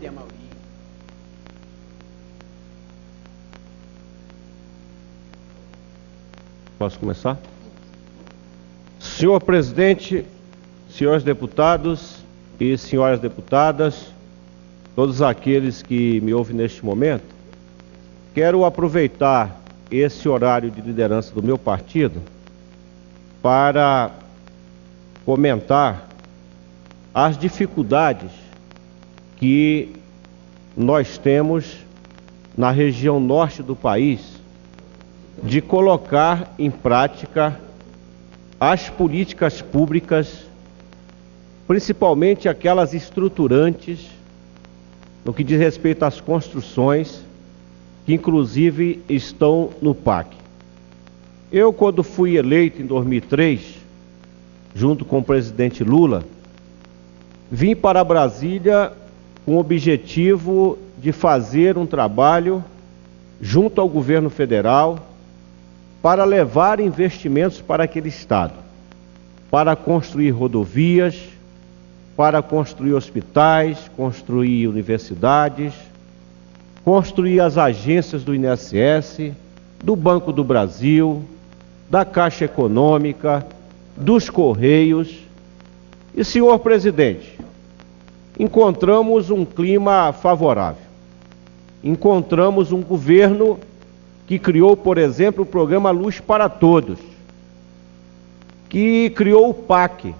de Amaury. Posso começar? Senhor presidente, senhores deputados e senhoras deputadas, todos aqueles que me ouvem neste momento, quero aproveitar esse horário de liderança do meu partido para comentar as dificuldades que nós temos na região norte do país de colocar em prática as políticas públicas, principalmente aquelas estruturantes, no que diz respeito às construções, que inclusive estão no PAC. Eu, quando fui eleito em 2003, junto com o presidente Lula, vim para Brasília com o objetivo de fazer um trabalho junto ao governo federal para levar investimentos para aquele estado, para construir rodovias, para construir hospitais, construir universidades, construir as agências do INSS, do Banco do Brasil, da Caixa Econômica, dos Correios. E, senhor presidente, encontramos um clima favorável. Encontramos um governo que criou, por exemplo, o programa Luz para Todos, que criou o PAC.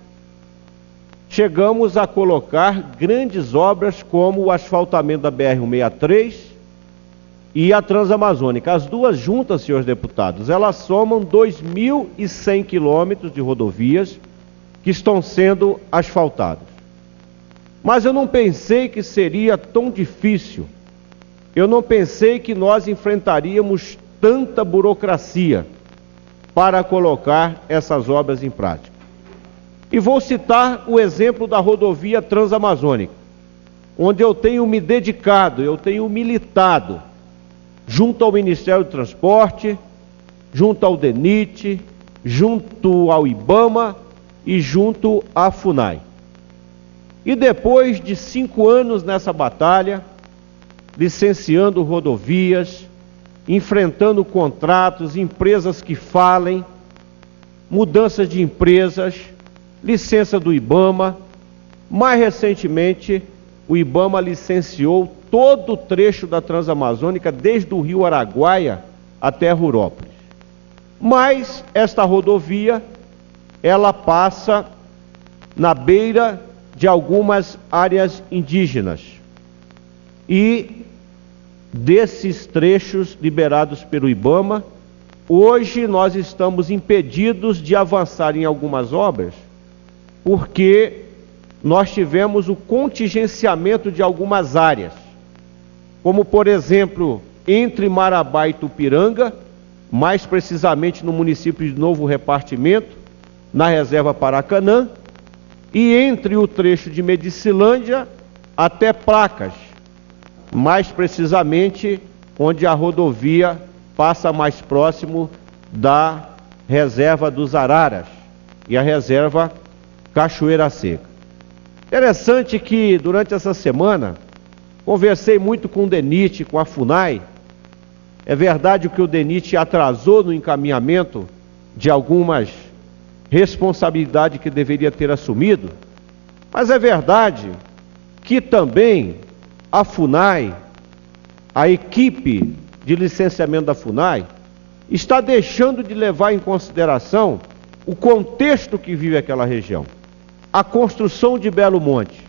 Chegamos a colocar grandes obras como o asfaltamento da BR-163 e a Transamazônica. As duas juntas, senhores deputados, elas somam 2.100 quilômetros de rodovias que estão sendo asfaltadas. Mas eu não pensei que seria tão difícil. Eu não pensei que nós enfrentaríamos tanta burocracia para colocar essas obras em prática. E vou citar o exemplo da rodovia Transamazônica, onde eu tenho me dedicado, eu tenho militado, junto ao Ministério do Transporte, junto ao DENIT, junto ao IBAMA e junto à FUNAI. E depois de 5 anos nessa batalha, licenciando rodovias, enfrentando contratos, empresas que falem, mudanças de empresas, licença do IBAMA. Mais recentemente, o IBAMA licenciou todo o trecho da Transamazônica, desde o Rio Araguaia até Rurópolis. Mas esta rodovia, ela passa na beira de algumas áreas indígenas. E desses trechos liberados pelo IBAMA, hoje nós estamos impedidos de avançar em algumas obras, porque nós tivemos o contingenciamento de algumas áreas, como, por exemplo, entre Marabá e Tupiranga, mais precisamente no município de Novo Repartimento, na reserva Paracanã, e entre o trecho de Medicilândia até Placas, mais precisamente onde a rodovia passa mais próximo da reserva dos Araras e a reserva Cachoeira Seca. Interessante que durante essa semana conversei muito com o DENIT, com a FUNAI. É verdade que o DENIT atrasou no encaminhamento de algumas responsabilidades que deveria ter assumido, mas é verdade que também a FUNAI, a equipe de licenciamento da FUNAI, está deixando de levar em consideração o contexto que vive aquela região. A construção de Belo Monte,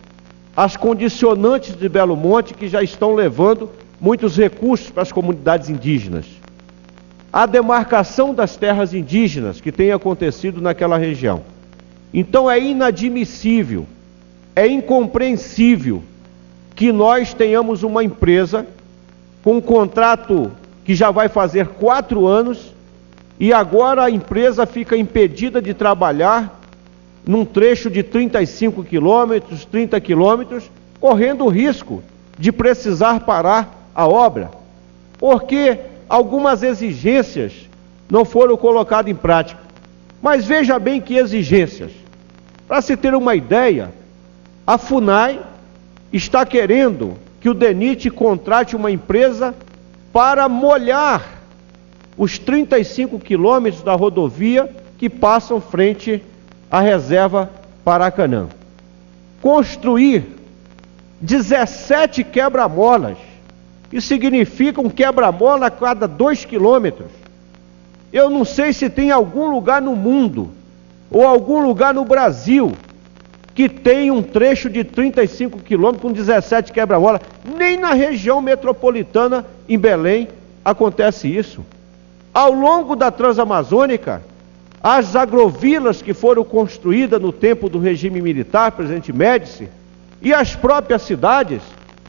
as condicionantes de Belo Monte que já estão levando muitos recursos para as comunidades indígenas. A demarcação das terras indígenas que tem acontecido naquela região. Então é inadmissível, é incompreensível que nós tenhamos uma empresa com um contrato que já vai fazer 4 anos e agora a empresa fica impedida de trabalhar num trecho de 35 quilômetros, 30 quilômetros, correndo o risco de precisar parar a obra, porque algumas exigências não foram colocadas em prática. Mas veja bem que exigências. Para se ter uma ideia, a FUNAI está querendo que o DENIT contrate uma empresa para molhar os 35 quilômetros da rodovia que passam frente à reserva Paracanã. Construir 17 quebra-molas, isso significa um quebra-mola a cada 2 quilômetros. Eu não sei se tem algum lugar no mundo, ou algum lugar no Brasil, que tem um trecho de 35 quilômetros com 17 quebra-mola. Nem na região metropolitana, em Belém, acontece isso. Ao longo da Transamazônica, as agrovilas que foram construídas no tempo do regime militar, presidente Médici, e as próprias cidades,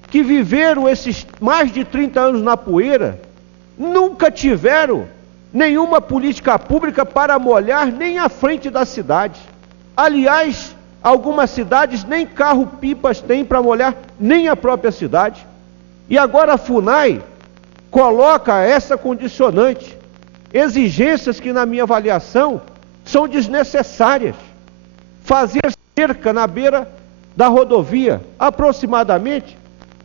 que viveram esses mais de 30 anos na poeira, nunca tiveram nenhuma política pública para molhar nem a frente da cidade. Aliás, algumas cidades nem carro-pipas têm para molhar nem a própria cidade. E agora a FUNAI coloca essa condicionante, exigências que, na minha avaliação, são desnecessárias. Fazer cerca na beira da rodovia, aproximadamente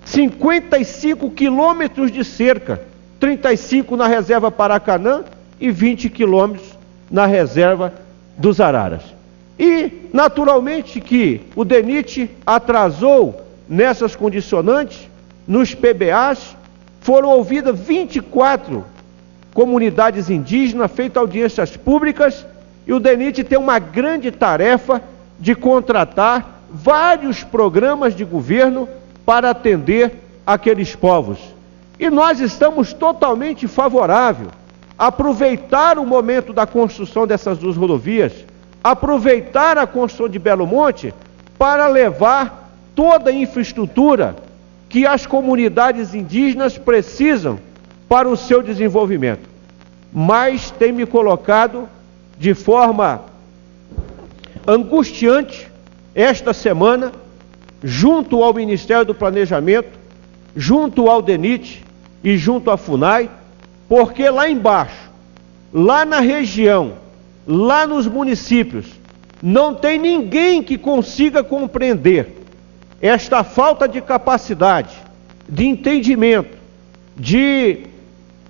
55 quilômetros de cerca, 35 na reserva Paracanã e 20 quilômetros na reserva dos Araras. E, naturalmente, que o DENIT atrasou nessas condicionantes, nos PBAs, foram ouvidas 24 comunidades indígenas, feitas audiências públicas, e o DENIT tem uma grande tarefa de contratar vários programas de governo para atender aqueles povos. E nós estamos totalmente favoráveis a aproveitar o momento da construção dessas duas rodovias, aproveitar a construção de Belo Monte para levar toda a infraestrutura que as comunidades indígenas precisam para o seu desenvolvimento. Mas tem me colocado de forma angustiante esta semana, junto ao Ministério do Planejamento, junto ao DENIT e junto à FUNAI, porque lá embaixo, lá na região, lá nos municípios, não tem ninguém que consiga compreender esta falta de capacidade, de entendimento, de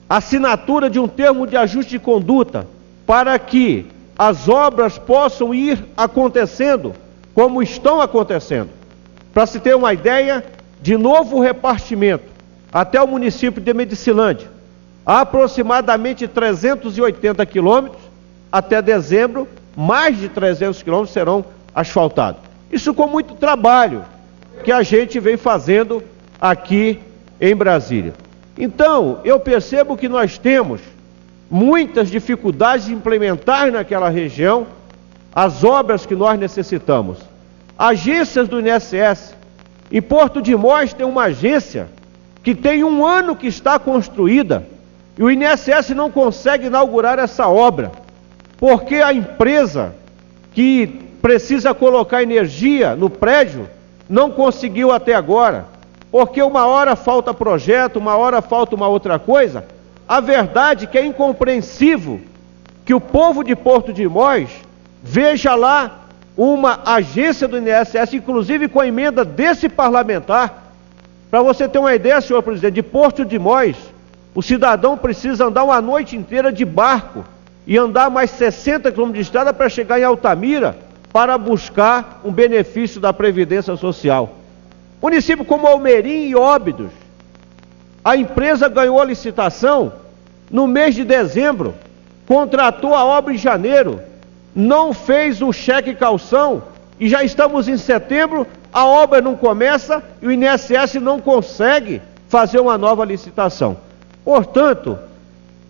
assinatura de um termo de ajuste de conduta, para que as obras possam ir acontecendo como estão acontecendo. Para se ter uma ideia, de novo repartimento até o município de Medicilândia, aproximadamente 380 quilômetros, até dezembro, mais de 300 quilômetros serão asfaltados. Isso com muito trabalho que a gente vem fazendo aqui em Brasília. Então, eu percebo que nós temos muitas dificuldades de implementar naquela região as obras que nós necessitamos. Agências do INSS, em Porto de Mós tem uma agência que tem 1 ano que está construída, e o INSS não consegue inaugurar essa obra, porque a empresa que precisa colocar energia no prédio não conseguiu até agora, porque uma hora falta projeto, uma hora falta uma outra coisa. A verdade é que é incompreensível que o povo de Porto de Mós veja lá uma agência do INSS, inclusive com a emenda desse parlamentar. Para você ter uma ideia, senhor presidente, de Porto de Mós, o cidadão precisa andar uma noite inteira de barco e andar mais 60 quilômetros de estrada para chegar em Altamira para buscar um benefício da Previdência Social. Município como Almerim e Óbidos, a empresa ganhou a licitação no mês de dezembro, contratou a obra em janeiro, não fez o cheque calção e já estamos em setembro, a obra não começa e o INSS não consegue fazer uma nova licitação. Portanto,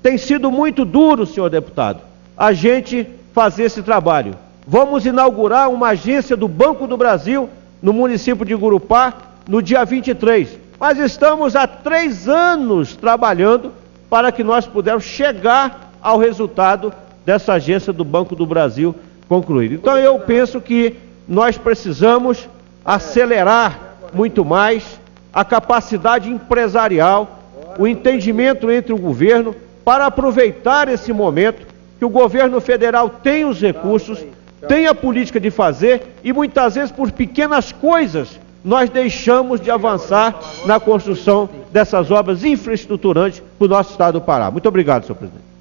tem sido muito duro, senhor deputado, a gente fazer esse trabalho. Vamos inaugurar uma agência do Banco do Brasil no município de Gurupá no dia 23, mas estamos há 3 anos trabalhando para que nós pudermos chegar ao resultado dessa agência do Banco do Brasil concluída. Então eu penso que nós precisamos acelerar muito mais a capacidade empresarial, o entendimento entre o governo, para aproveitar esse momento que o governo federal tem os recursos, tem a política de fazer, e muitas vezes por pequenas coisas nós deixamos de avançar na construção dessas obras infraestruturantes para o nosso estado do Pará. Muito obrigado, senhor presidente.